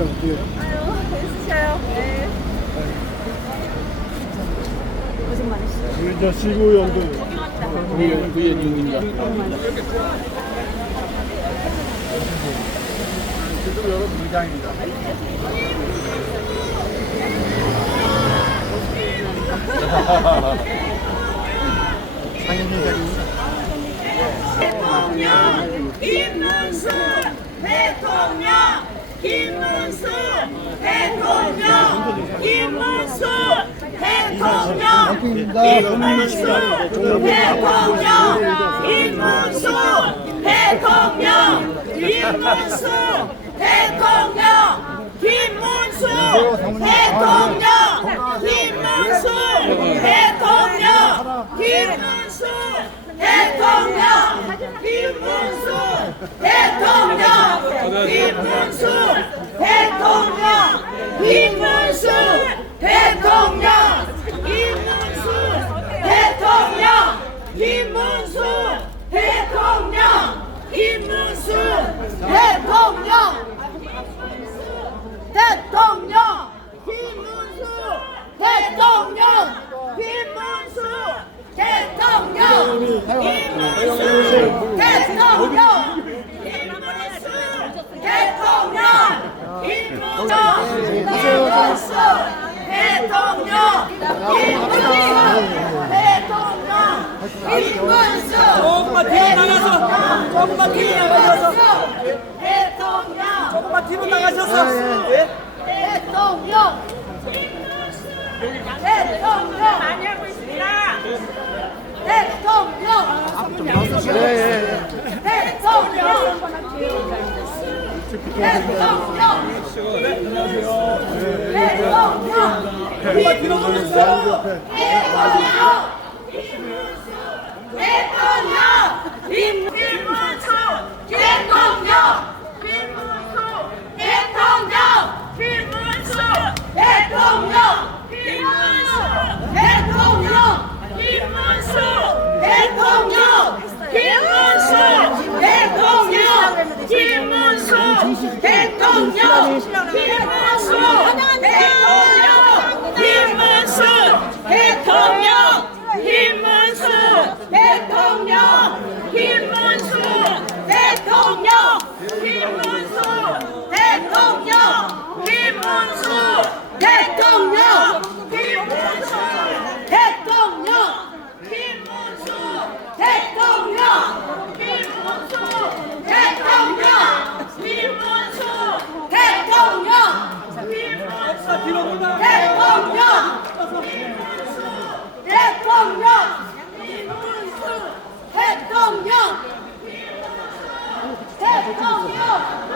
있으셔요. 네. 고생 많으시죠. 우리 저 시구연도 구현입니다. 지금 여러 분장입니다. 대통령 김문수 대통령 김문수 대통령 김문수 대통령 김문수 대통령 김문수 대통령 김문수 대통령 김문수 대통령 김문수 대통령 김문수 대통령 김문수 대통령 김문수 대통령 김문수 대통령 김문수 대통령 김문수 대통령 김문수 대통령 대통령 김문수 대통령 김문수 대통령 김문수 대통령 김문수 대통령 김문수 대통령 김문수 조금만 뒤로 나가서 조금만 뒤로 나가셔서 대통령 조금만 뒤로 나가셔서 예? 대통령 대통령 많이 하고 있습니다. 대통령 대통령 조금만 뒤로 돌려주세요.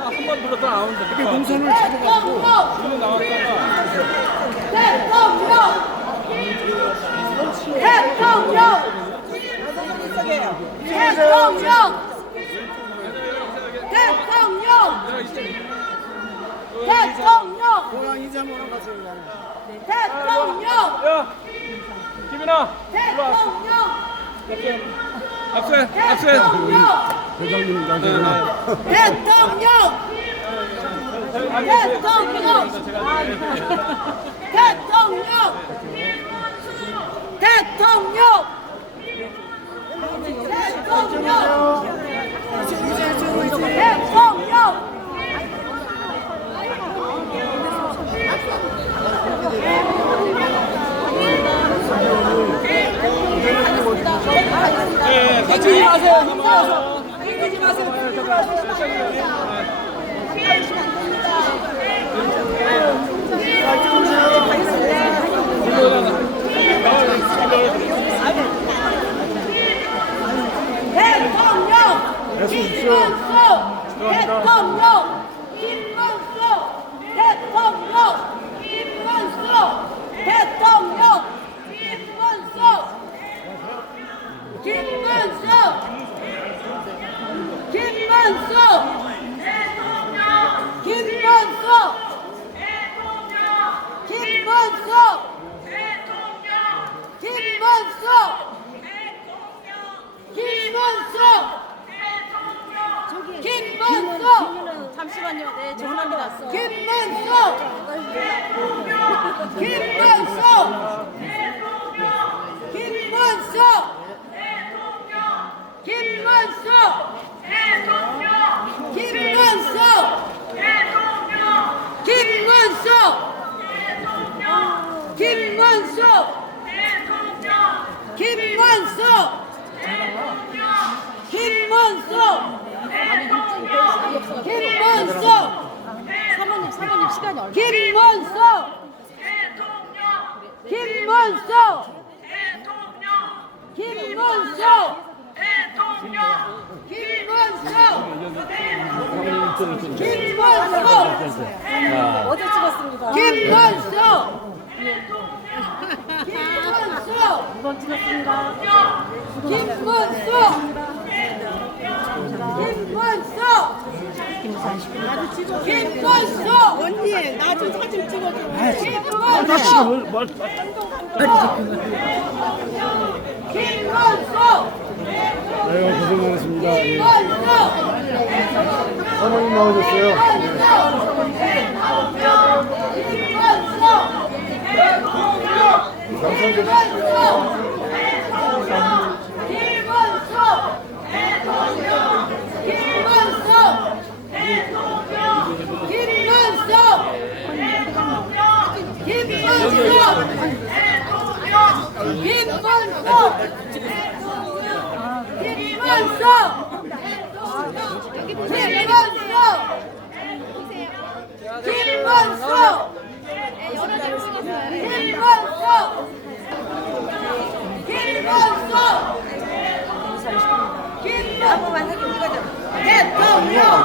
한번 불렀다 나오는데 이렇게 동선을 찾아가지고 뒤로 나왔다가 야 김이나 앞세 회장님 같이 마세요. 힘들어서 힘들지 마세요. 대통령 김문수 김문수 김문수 김문수 김문수 김문수 김문수 김문수 김문수 김문수 김문수 사모님 시간이 얼마? 김문수 김문수 김문수 김문수 어제 찍었습니다. 김문수 이번 찍었습니다. 김문수 김문수 언니 나 좀 사진 찍어줘. 김문수 아유, 고생 많으십니다. 예. 김문수 사모님 나오셨어요.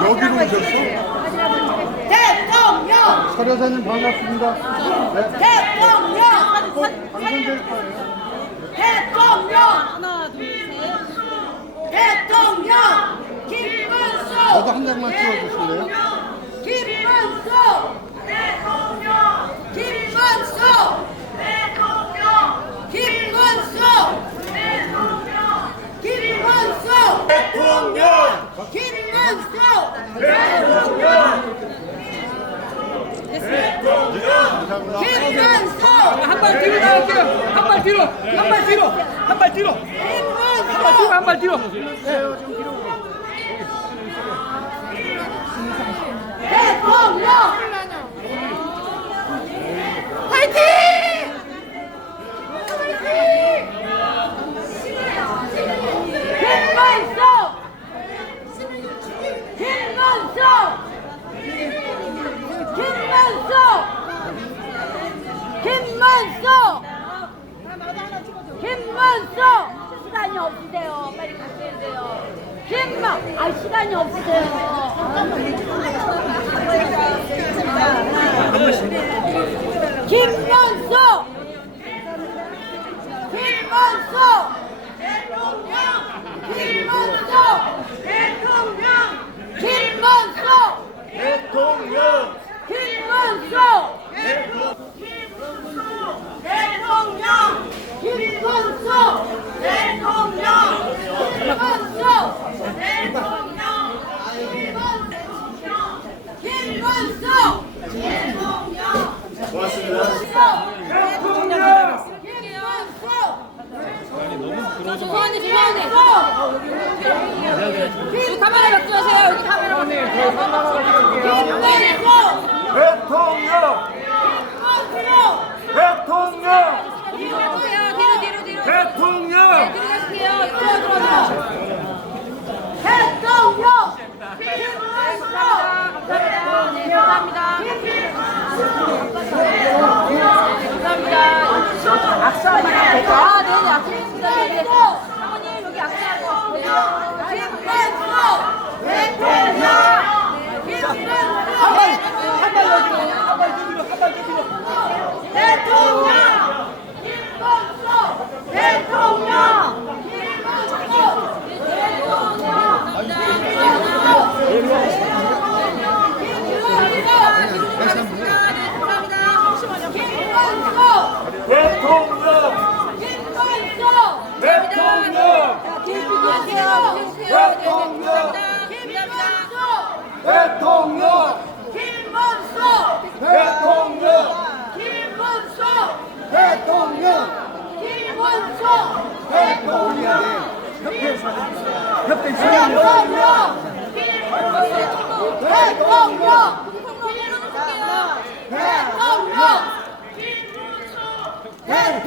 여기로 오셨어? 대통령! 서려사님 반갑습니다. 네. 대통령! 당선될 거예요. 대통령! 하나, 둘, 셋. 대통령! 김문수! 저도 한 장만 찍어주실래요? 김문수! 대통령! 김문수! 대통령! 김문수! 대통령! 김문수! 대통령! 김문수! 김문수! 한 발 뒤로 나갈게요. 한 발 뒤로. 한 발 뒤로. 한 발 뒤로. 한 발 뒤로. 대통령! 화이팅! 김문수! 김문수! 김문수! 김문수! 김문수! 시간이 없으세요. 빨리 가셔야 돼요. 시간이 없으세요. 김문수! 김문수! 대통령! 김문수! 대통령! 김문수! 대통령! 김문수! 대통령! 김문수! 대통령! 김문수! 대통령! 김문수! 대통령! 고맙습니다. 조선이 여기 카메라 박수하세요. 여기 카메라 박수하세요. 대통령! 대통령! 뒤로 가세요. 뒤로. 대통령! 뒤로 가세요. 이쪽으로. 대통령! 감사합니다. 감사합니다. 악수 한번 할게요. 네네, 악수했습니다. 사모님, 여기 악수하고 왔어요. 김문수! 대통령! 대통령! 김문수! 대통령! 대통령! 김문수!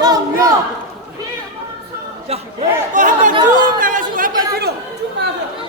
대통령. 자, 한발 쭉 나가시고 한 발 뒤로 쭉 나가세요.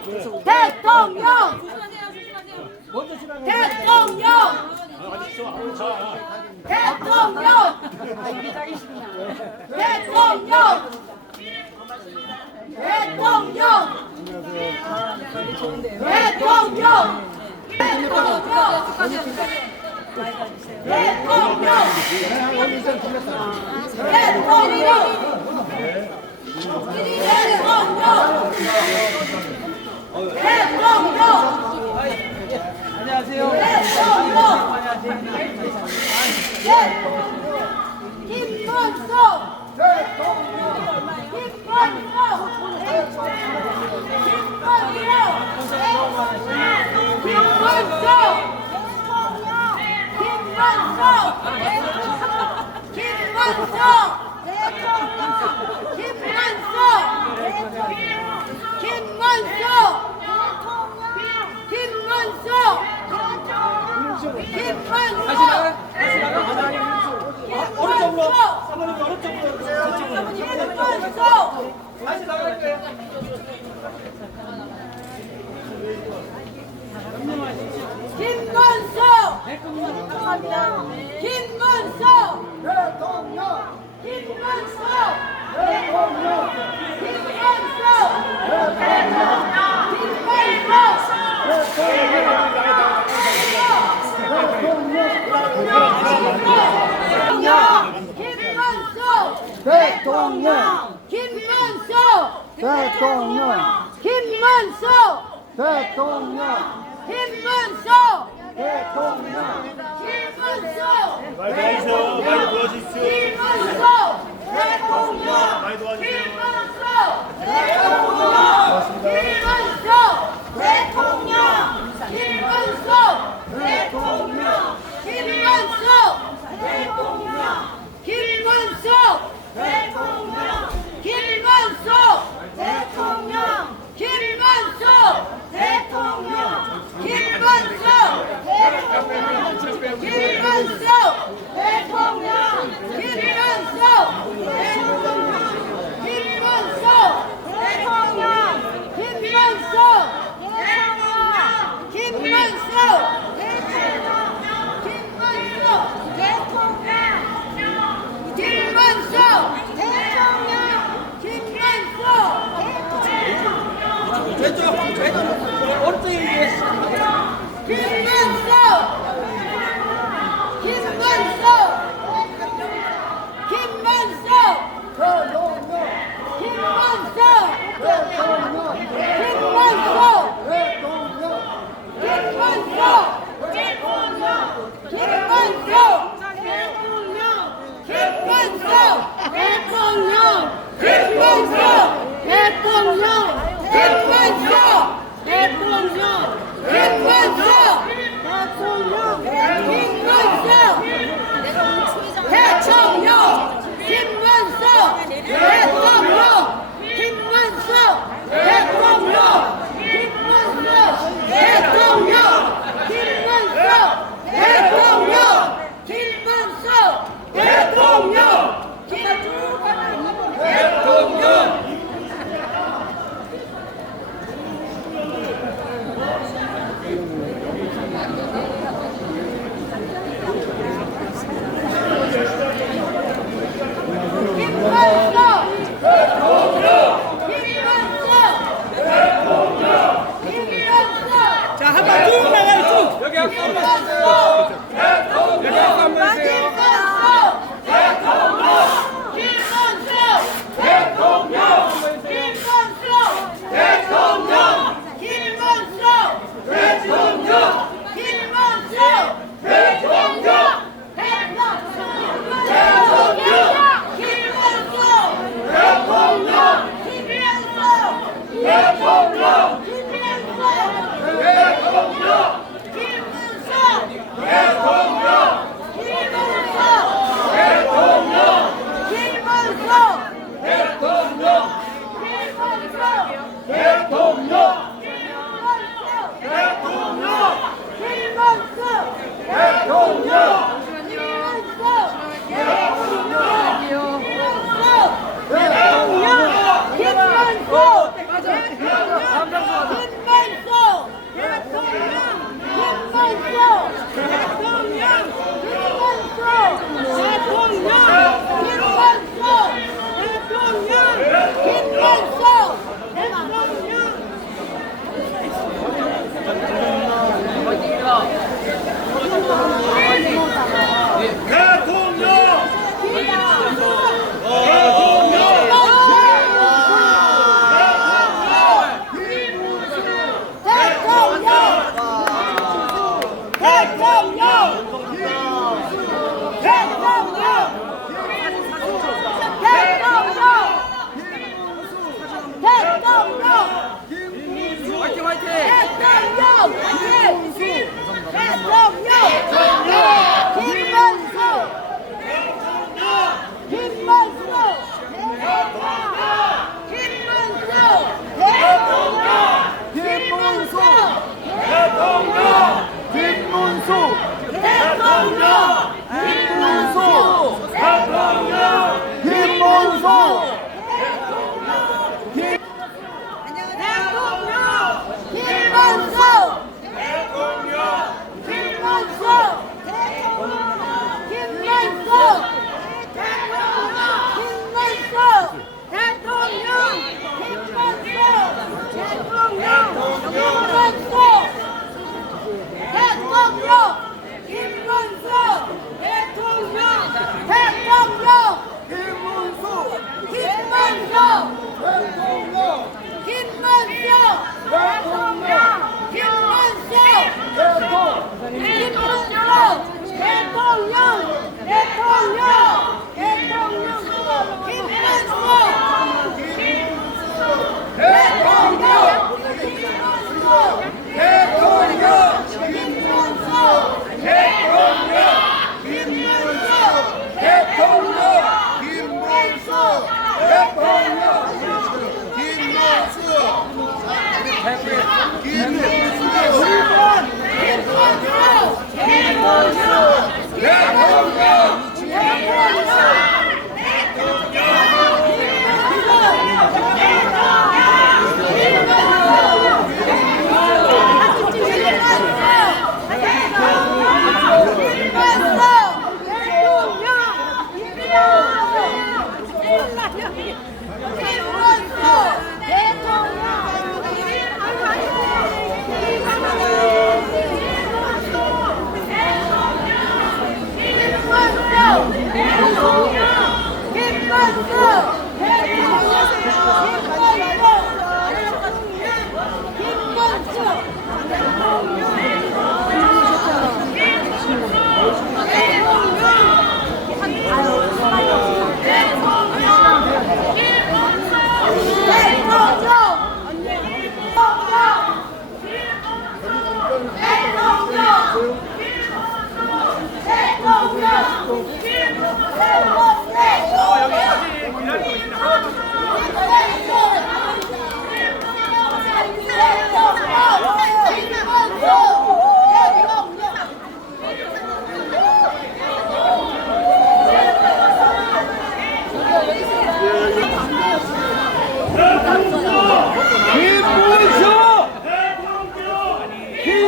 김문수. 대통령. 먼저 지나가고 계시나요? 대통령. 먼저 지나가고 대통령. 대통령. 대통령. 대통령. 안녕하세요. 김문수. 오른쪽으로. 사모님 오른쪽으로. 다시 나갈 거예요. 김문수. 감사합니다. 김문수. 대통령. 김문수. 대통령. 대통령. 김문수. 대통령. 김문수. 대통령. 김문수. 대통령. 김문수. 많이 도와주세요. 많이 도와주십시오. 김문수. 대통령. 많이 도와주세요. 김문수. 대통령. 김문수. 대통령. 김문수. 대통령. 자, 한 발 쭉 나가요, 쭉. 여기 앞서 한 발. 여기 앞서 한 발 주세요.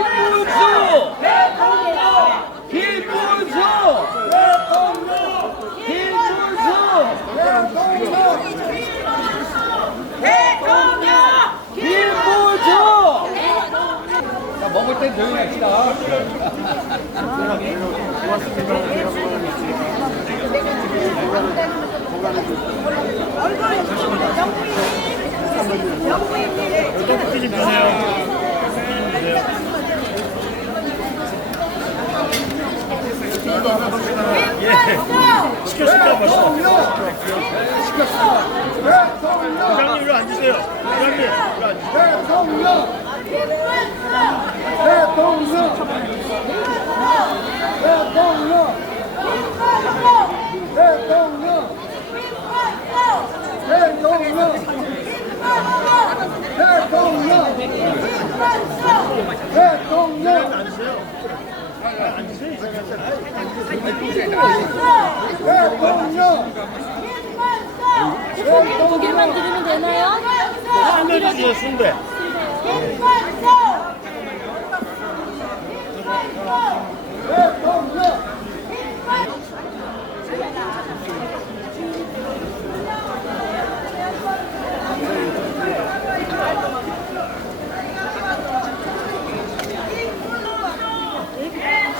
김문수! 땐 조용히 합시다. 떡볶이 좀 주세요. 시켰을까 벌써. 부장님 이리 앉으세요. 부장님 이리 앉으세요. 대통령! 대통령! 대통령! 대통령! 대통령! 대통령! 대통령! 두 개만 드리면 되나요? 순대 주세요. 순대. 대통령!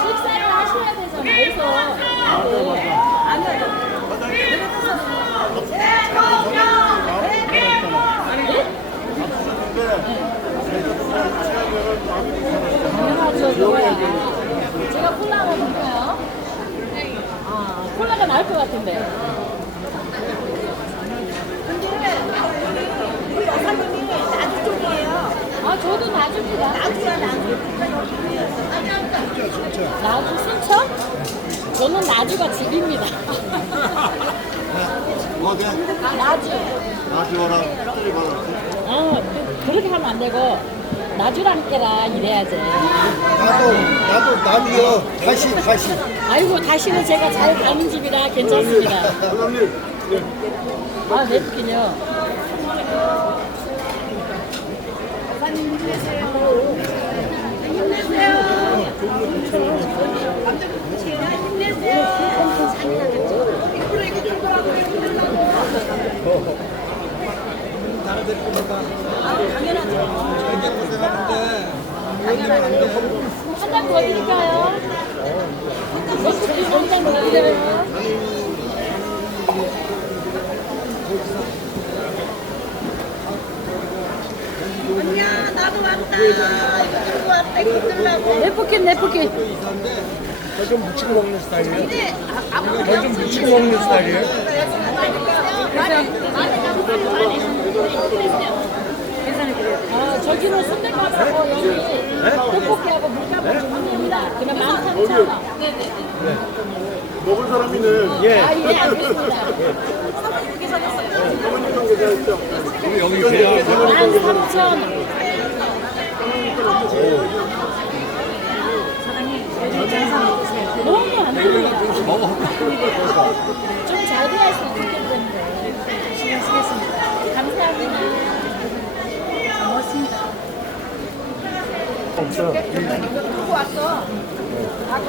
식사를 하셔야 되잖아요. 그래서 제가 콜라 하나 볼까요? 콜라가 나을 것 같은데. 저도 나주입니다. 나주 순천? 저는 나주가 집입니다. 어디? 나주. 나주어랑 특별히 받았지? 그렇게 하면 안 되고 나주랑 때라 이래야지. 나도 나비요. 다시. 아이고 다시는 제가 잘 가는 집이라 괜찮습니다. 사장님. 냅킨요. 한장 더 드릴까요? 한장 더 드려요. 언니야 나도 왔다. 이거 들고 왔다. 이거 들라고. 네프킨. 좀 묻히고 먹는 스타일이에요? 좀 묻히고 먹는 스타일이에요? 저기는 순대밥하고 여기 떡볶이하고 물밥을 주면 됩니다. 그러면 13,000원. 네네. 먹을 사람이네. 예. 알겠습니다. 여기 계세요. 13,000원. 너무 안 되는 좀잘 돼야 수 있기 때문에 열심히 하시겠습니다. 감사합니다. 고맙습니다. 없어. 들고 왔어. 박어.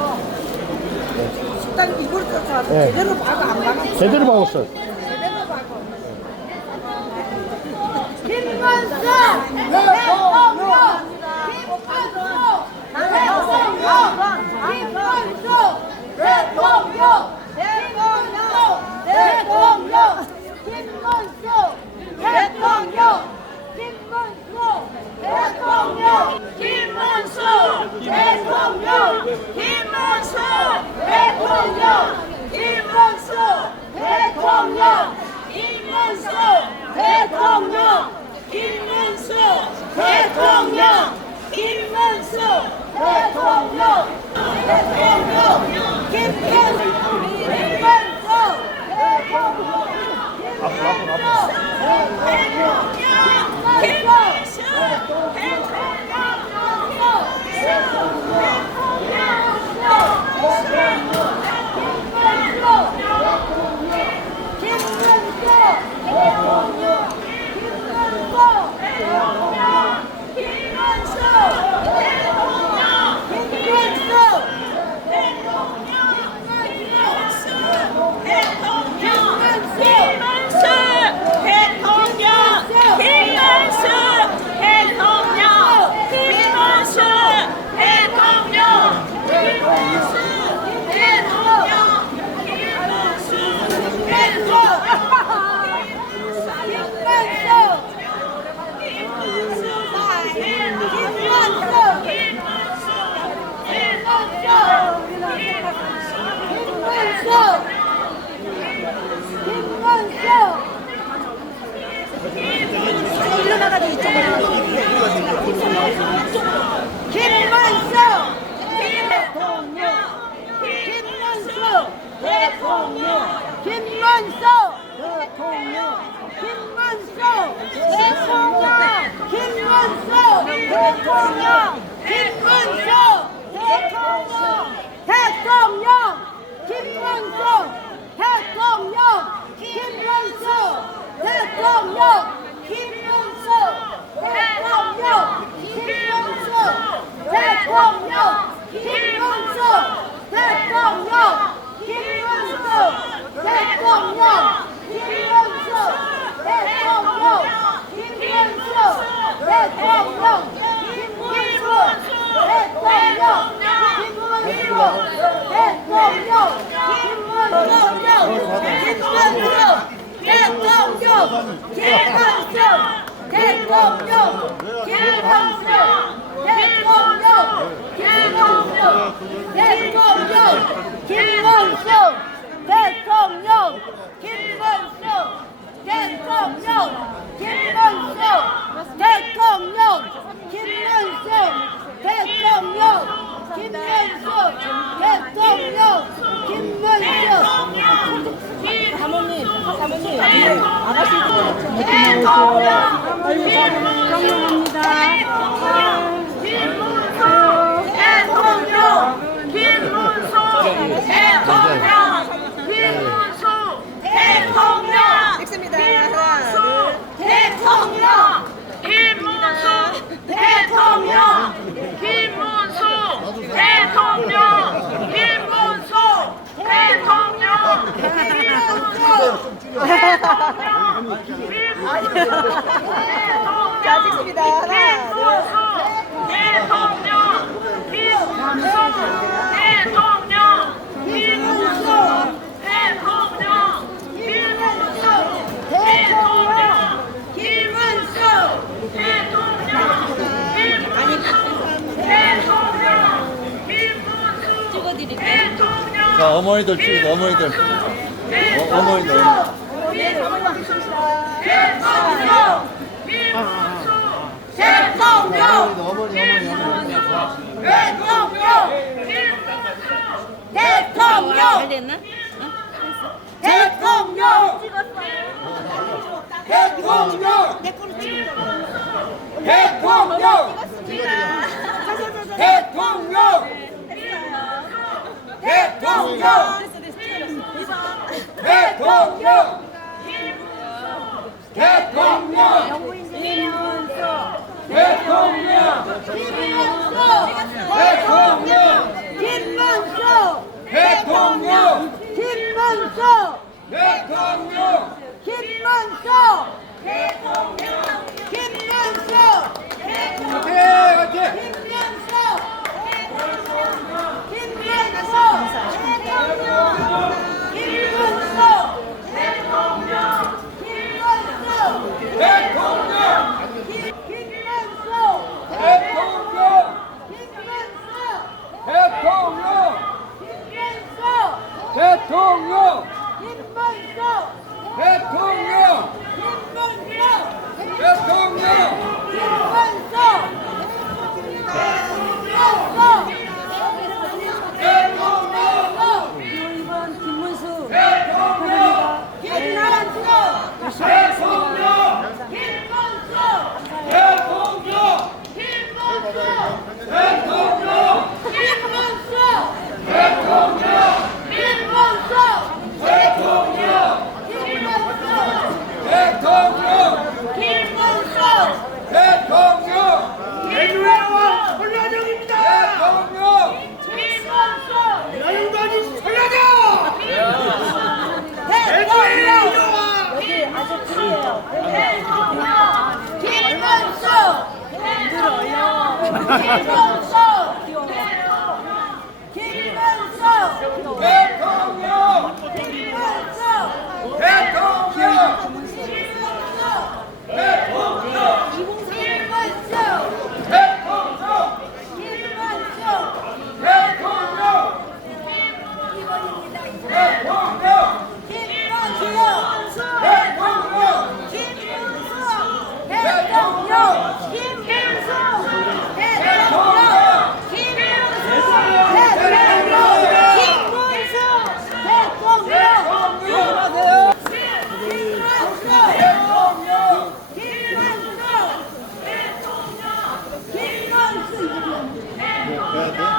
식당 이걸 다 제대로 박어 안 박어. 제대로 먹었어. 제대로 박어. 김문수 대통령. 대통령 일어나가지고 있잖아요. 김문수 대통령 김문수 대통령 김문수 대통령 김문수 대통령 김문수 대통령 대통령 김문수 대통령 김문수 대통령 김문수 대통령 김문수 대통령 김문수 대통령 김문수 대통령 김문수 대통령 김문수 대통령 김문수 대통령 김문수 대통령 사모님, 아가씨 자, 찍습니다. 자, 어머니들 찍어, 어머니들. 어머니들. 해야 돼?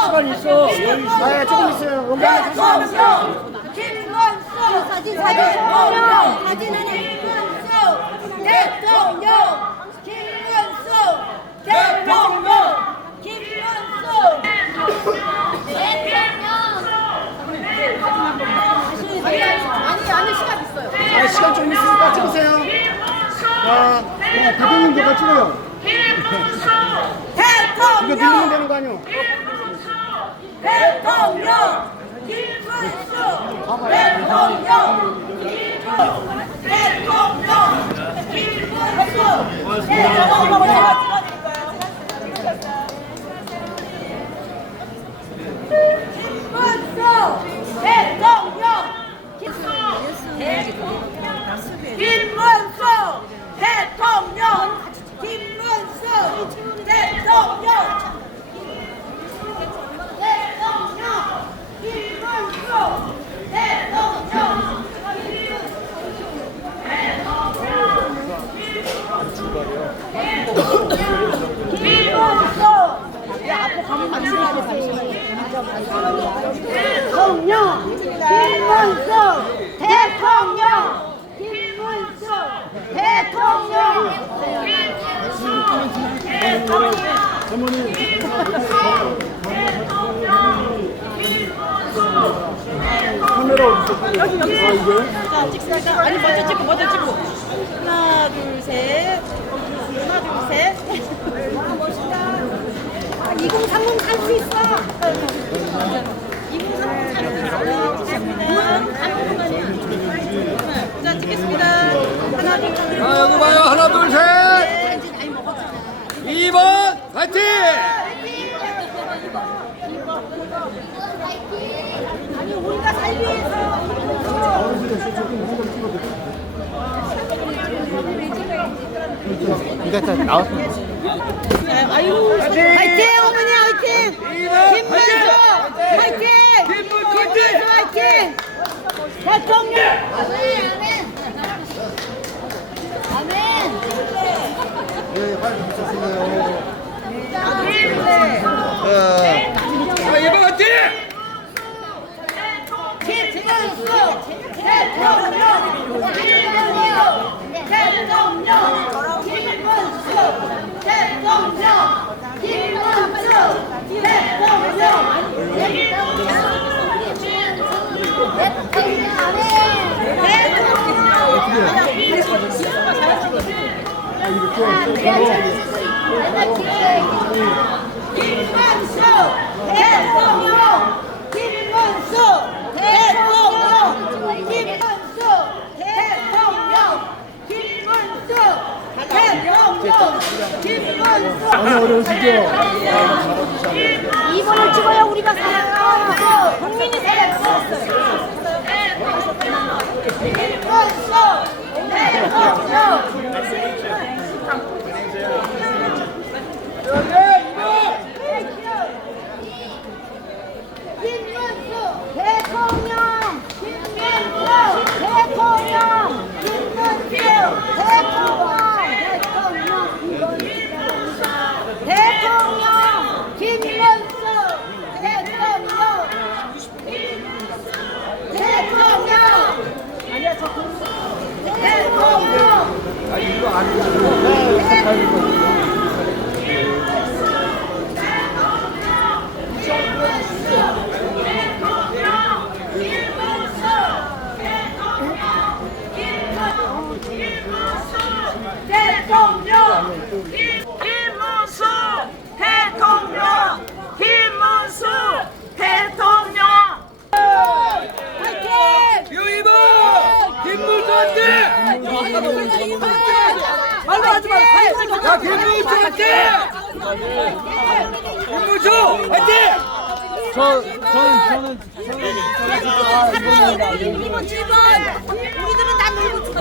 시간 있어. 아, 조금 있어요. 사진 사진은 대통령 아니 시간 있어요. 아, 시간 좀 있으니까 찍으세요. 자, 대통령도 같이 찍어요. 이거 누르면 되는 거 아니요? 대통령 김문수 대통령 카메라 어디 있어? 아, 이거요? 자, 찍습니다. 아니, 먼저 찍고. 하나, 둘, 셋. 하나, 둘, 셋. 와, 멋있다. 아, 2030 살 수 있어. 2030 살 수 있어. 자, 찍겠습니다. 하나, 둘, 셋. 자, 여기 봐요. 하나, 둘, 셋. 2번 파이팅! 아니, 우리가 살기 위해서. 이거 다 나왔어. 아유, 화이팅 어머니 화이팅! 김문수 화이팅! 김문수 화이팅! 대통령! 네, 빨리 붙였어요. 자, 2번 파이팅! 김문수 대통령! 대통령! 김문수 대통령! 김문수 이번을 찍어야 우리가 살아요. 국민이 살아요. 유이번 김문수 화이팅! 말로 하지 마. 야, 김문수 화이팅! 김문수 화이팅! 저는 이번 7번. 우리들은 다 놀고 싶어.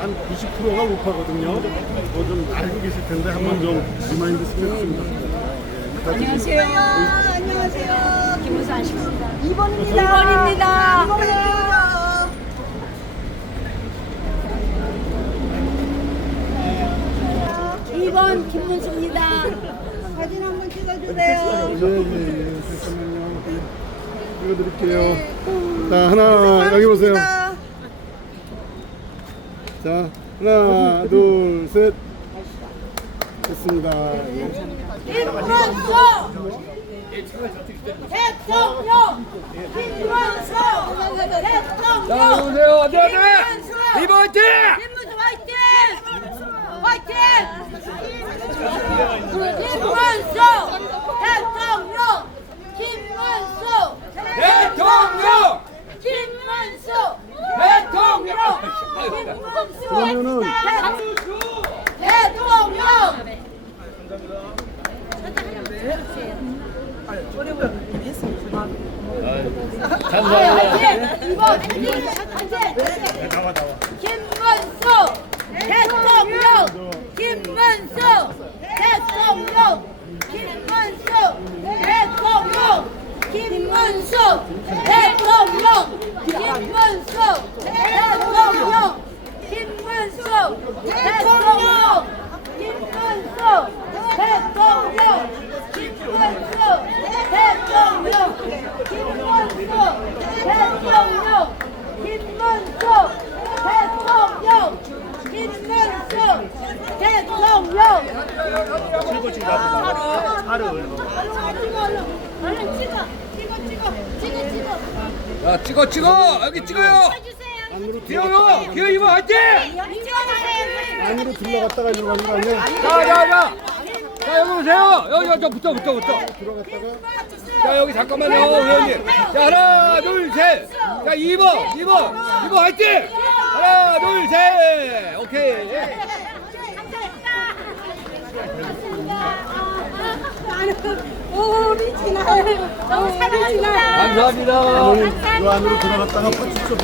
한 90%가 우파거든요. 뭐 좀 알고 계실 텐데 한번 좀 리마인드 시켜주십니다. 안녕하세요. 김문수 안식입니다. 2번입니다. 2번 김문수입니다. 사진 한번 찍어주세요. 네, 잠깐만요. 찍어드릴게요. 자, 하나, 여기 보세요. 자, 하나, 둘, 셋. 됐습니다. 김문수 대통령 김문수 대통령 자, 오세요. 안녕하세요. 이번 화이팅! 김문수 화이팅! 화이팅! 김문수 대통령 김문수 대통령! 김문수 대통령! 그러면은 대통령 김문수 대통령 김문수 대통령 김문수 대통령 김문수 대통령 김문수 대통령 김문수 대통령 김문수 대통령 김문수 대통령 김문수 대통령 김문수 대통령 김문수 대통령 얼른 찍어 찍어. 여기 찍어요. 기어요. 이번 화이팅! 안으로 들어갔다가 일로 가는 거 아니야? 자, 여기 오세요. 여기 붙어. 들어갔다가 자, 여기 잠깐만요, 의원님. 자, 하나, 둘, 셋. 자, 2번 화이팅! 하나, 둘, 셋. 오케이. 우리 진아 너무 사랑합니다. 감사합니다. 요 안으로 들어갔다가 파츠 좀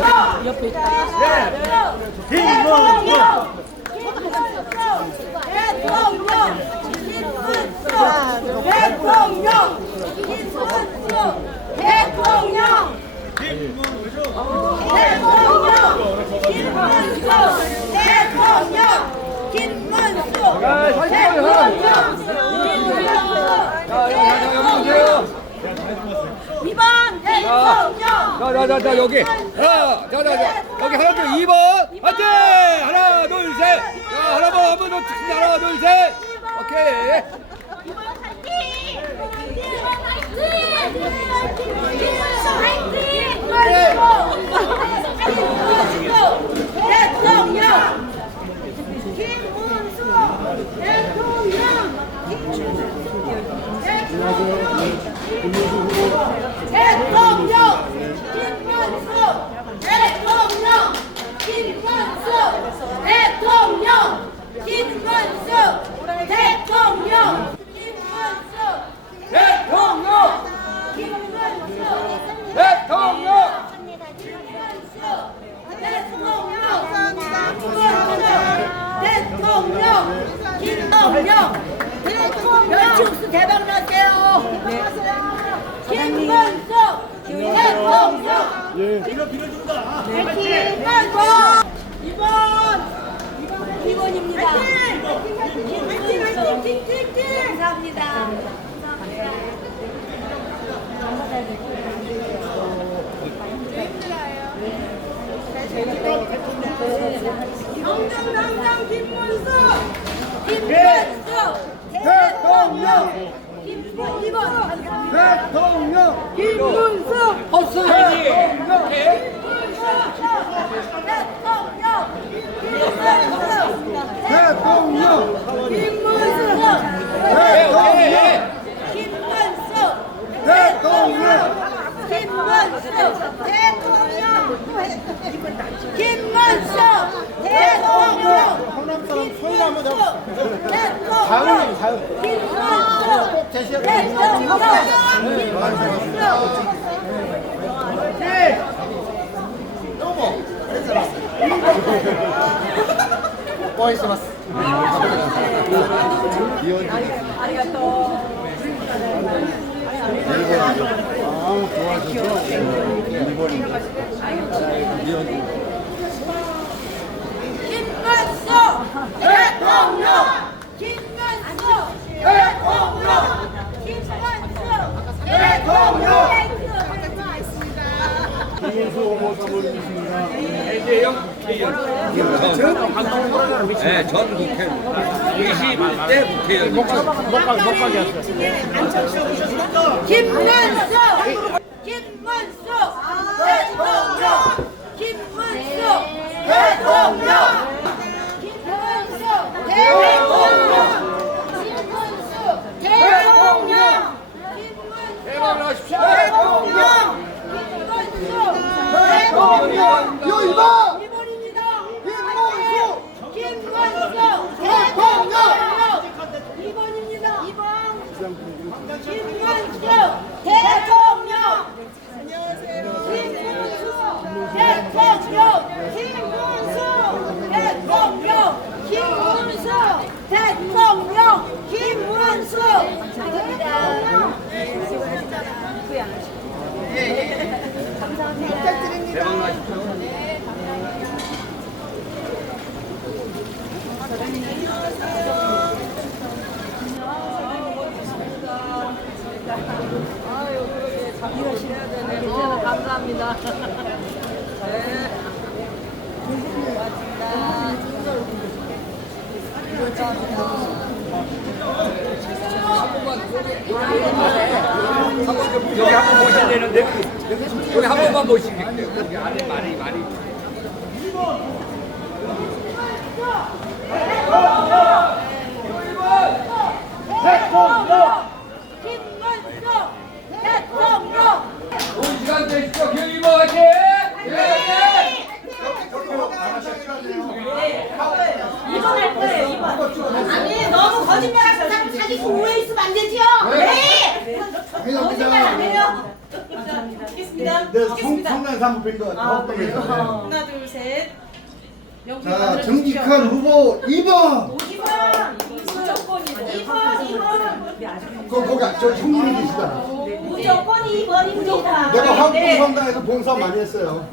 이번 대통령 자, 여기. 여기 하나, 둘, 2번. 화이팅! 하나, 둘, 셋. 자, 한번 더 찍습니다. 하나, 둘, 셋. 오케이. 멸치국수 대박 났대요. 김건수 대통령. 예. 이번입니다. 감사합니다. 정정당당 김문수 대통령 대통령 김문수 헛소리지. 대통령 김문수 어머 사모님이십니다. 해제형 국회의원 네, 전 국회의원 21대 국회의원 대박을 하십시오. 대박 나십시오. 감사합니다. 여기 한번 모셔야 되는데 여기 한 번만 모시겠대요. 여기 안에 많이 좋은 시간 되시죠. 교육이모 화이팅! 아니 너무 거짓말하는 사람 사기고 오해 있으면 안 되지요? 네. 거짓말 안 해요. 알겠습니다. 네, 성남에서 한번 뵌 것 같아요. 하나, 둘, 셋. 자, 정직한 후보 2번. 2번. 거기 저 형님이 계시잖아. 무조건 2번입니다. 내가 화곡성당에서 봉사 많이 했어요.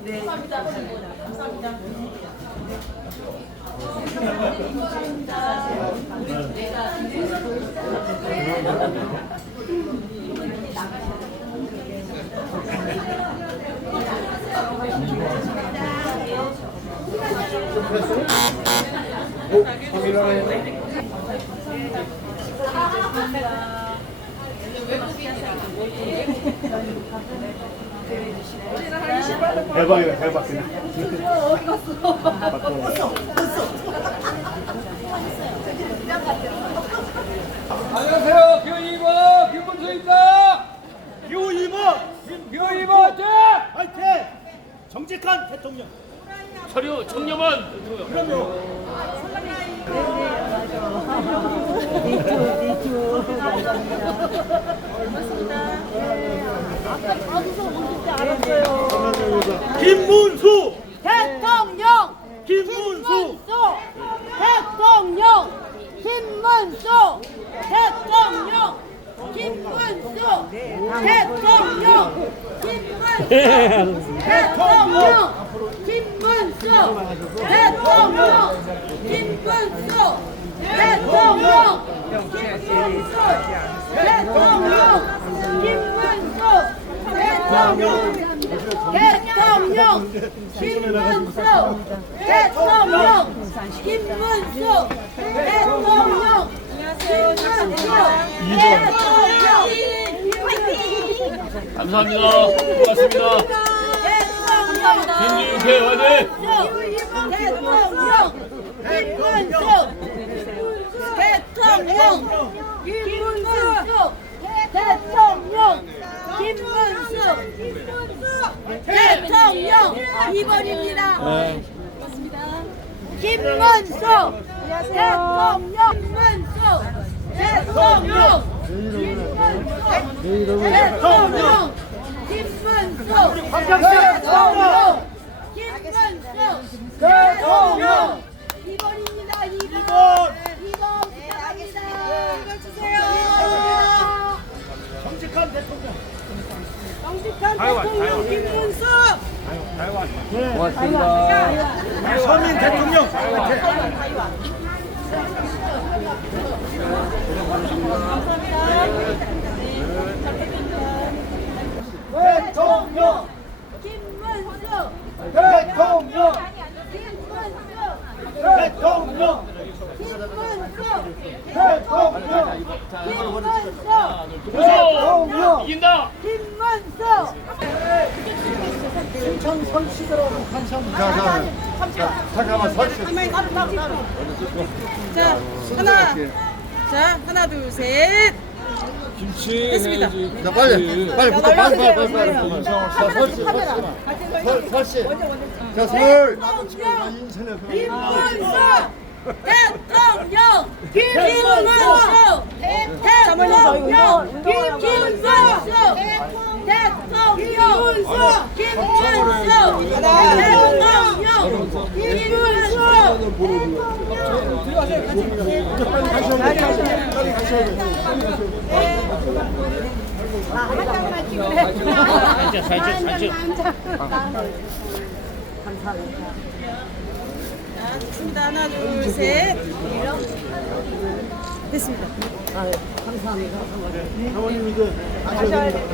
대박이다, 대박 그냥. 안녕하세요. 교육이모 김문수입니다. 요 교육이모 화이팅! 화이팅! 정직한 대통령. 서류 청렴한. 그럼요. 김문수 대통령 김문수 대통령 대통령 김문수 대통령 김문수 대통령 김문수 대통령 김문수 대통령 김문수 대통령 김문수 대통령 김문수 대통령 대통령 김문수 대통령 김문수 대통령 감사합니다. 고맙습니다. 김유태 화이팅! 대통령 김문수 대통령 김문수 대통령 김문수 대통령 2번입니다. 김문수 대통령 김문수 대통령 대통령 김문수 대통령 김문수 대통령 2번입니다. 2번 부탁합니다. 이걸 주세요. 정직한 대통령 김문수 고맙습니다. 서민 대통령. 대통령 김문수 대통령. 김문수 대통령. 김문수 이긴다. 김문수 잠깐만 설치. 자 하나 둘 셋. 김치 됐습니다. 자 빨리 붙어 빨리. 자 설치. 자 설. 김문수 대통령 김문수 대통령 김문수 대통령 김문수 됐습니다. 하나 둘 셋. 됐습니다. 사모님 이제 가셔야 됩니다.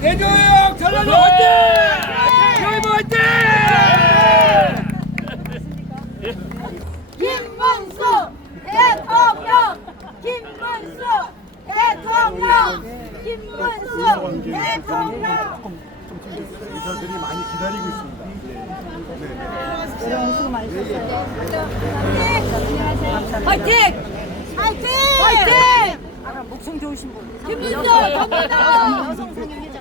대조영 전라도 화이팅! 여의도 화이팅! 김문수 대통령 김문수 대통령 김문수 대통령 의사들이 많이 기다리고 있습니다. 화이팅! 화이팅! 화이팅! 목숨 좋으신 분 김문수 갑니다. 여성 상영회장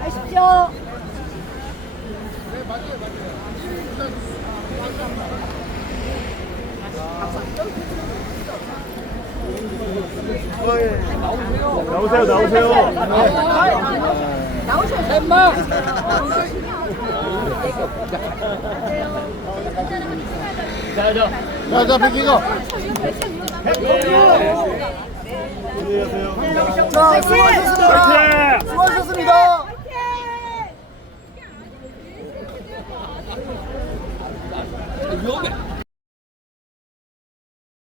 하십시오. 나오세요. 자 백기가. 수고하셨습니다. 위험해.